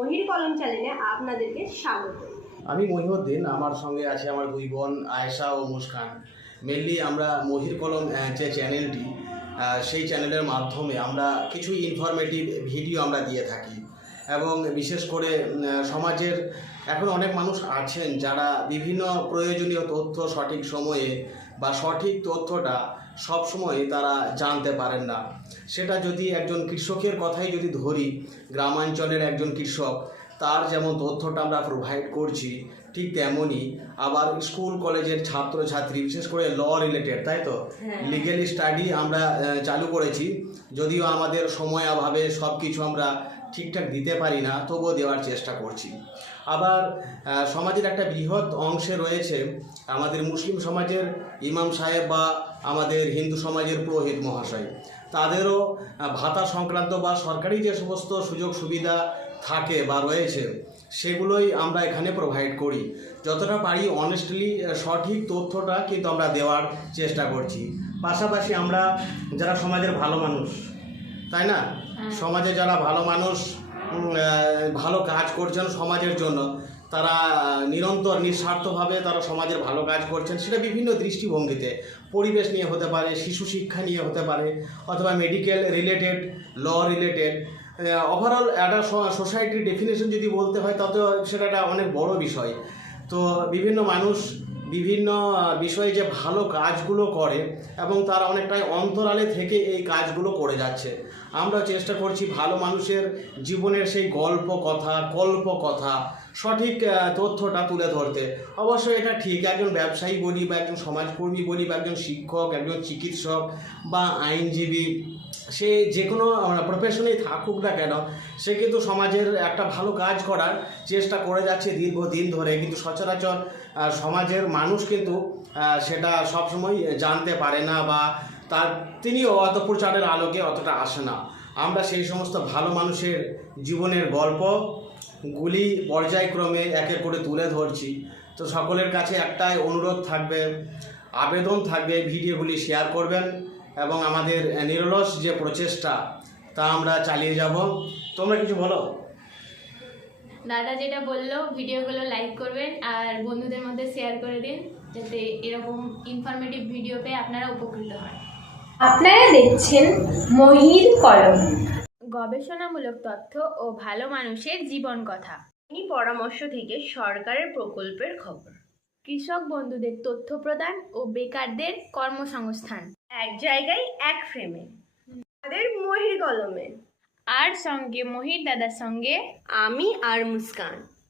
মহির কলম চ্যানেলে আপনাদেরকে স্বাগত। আমি মহিউদ্দিন, আমার সঙ্গে আছে আমার দুই বোন আয়েশা ও মুস্কান মেনলি আমরা মহির কলম যে চ্যানেলটি সেই চ্যানেলের মাধ্যমে আমরা কিছু ইনফরমেটিভ ভিডিও আমরা দিয়ে থাকি। এবং বিশেষ করে সমাজের এখন অনেক মানুষ আছেন যারা বিভিন্ন প্রয়োজনীয় তথ্য সঠিক সময়ে বা সঠিক তথ্যটা সব সময় তারা জানতে পারেন না। সেটা যদি একজন কৃষকের কথাই যদি ধরি গ্রামাঞ্চলের একজন কৃষক তার যেমন তথ্যটা আমরা প্রোভাইড করছি ঠিক তেমনই আবার স্কুল কলেজের ছাত্রছাত্রী বিশেষ করে ল রিলেটেড তাই তো? হ্যাঁ। লিগেল স্টাডি আমরা চালু করেছি। যদিও আমাদের সময় অভাবে সব কিছু আমরা ঠিকঠাক দিতে পারি না, তবুও দেওয়ার চেষ্টা করছি। আবার সমাজের একটা বৃহৎ অংশে রয়েছে আমাদের মুসলিম সমাজের ইমাম সাহেব বা আমাদের হিন্দু সমাজের পুরোহিত মহাশয়। তাদেরও ভাতা সংক্রান্ত বা সরকারি যে সমস্ত সুযোগ সুবিধা থাকে বা রয়েছে, সেগুলোই আমরা এখানে প্রোভাইড করি। যতটা পারি অনেস্টলি সঠিক তথ্যটা কিন্তু আমরা দেওয়ার চেষ্টা করছি। পাশাপাশি আমরা, যারা সমাজের ভালো মানুষ তাই না? সমাজে যারা ভালো মানুষ ভালো কাজ করছেন সমাজের জন্য তারা নিরন্তর নিঃস্বার্থভাবে তারা সমাজের ভালো কাজ করছেন সেটা বিভিন্ন দৃষ্টিভঙ্গিতে। পরিবেশ নিয়ে হতে পারে শিশু শিক্ষা নিয়ে হতে পারে অথবা medical related law related overall একটা সোসাইটির ডেফিনেশন যদি বলতে হয় তত সেটা একটা অনেক বড় বিষয়। তো বিভিন্ন মানুষ বিভিন্ন বিষয়ে যে ভালো কাজগুলো করে এবং তারা অনেকটাই অন্তরালে থেকে এই কাজগুলো করে যাচ্ছে। আমরা চেষ্টা করছি ভালো মানুষের জীবনের সেই গল্প কথা, কল্প কথা, সঠিক তথ্যটা তুলে ধরতে। অবশ্যই এটা ঠিক, একজন ব্যবসায়ী বলি বা একজন সমাজকর্মী বলি বা একজন শিক্ষক, একজন চিকিৎসক বা আইনজীবী, সে যে কোনো প্রফেশনেই থাকুক না কেন, সে কিন্তু সমাজের একটা ভালো কাজ করার চেষ্টা করে যাচ্ছে দীর্ঘদিন ধরে। কিন্তু সচরাচর সমাজের মানুষ কিন্তু সেটা সবসময় জানতে পারে না বা তার, তিনিও অত প্রচারের আলোকে অতটা আসে না। আমরা সেই সমস্ত ভালো মানুষের জীবনের গল্প গুলি পর্যায়ক্রমে একে করে তুলে ধরছি। তো সকলের কাছে একটাই অনুরোধ থাকবে, আবেদন থাকবে ভিডিওগুলি শেয়ার করবেন এবং আমাদের নিরলস যে প্রচেষ্টা তা আমরা চালিয়ে যাব। তোমরা কিছু বলো? দাদা যেটা বলল ভিডিওগুলো লাইক করবেন আর বন্ধুদের মধ্যে শেয়ার করে দিন যাতে এরকম ইনফরমেটিভ ভিডিও পেয়ে আপনারা উপকৃত হন। আপনারা দেখছেন মহির কলম। গবেষণামূলক তথ্য ও ভালো মানুষের জীবন কথা। এই পরামর্শ থেকে সরকারের প্রকল্পের খবর। কৃষক বন্ধুদের তথ্য প্রদান ও বেকারদের কর্মসংস্থান। এক জায়গায় এক ফ্রেমে আমাদের মহির কলমে। আর সঙ্গে মহির দাদার সঙ্গে আমি আর মুস্কান।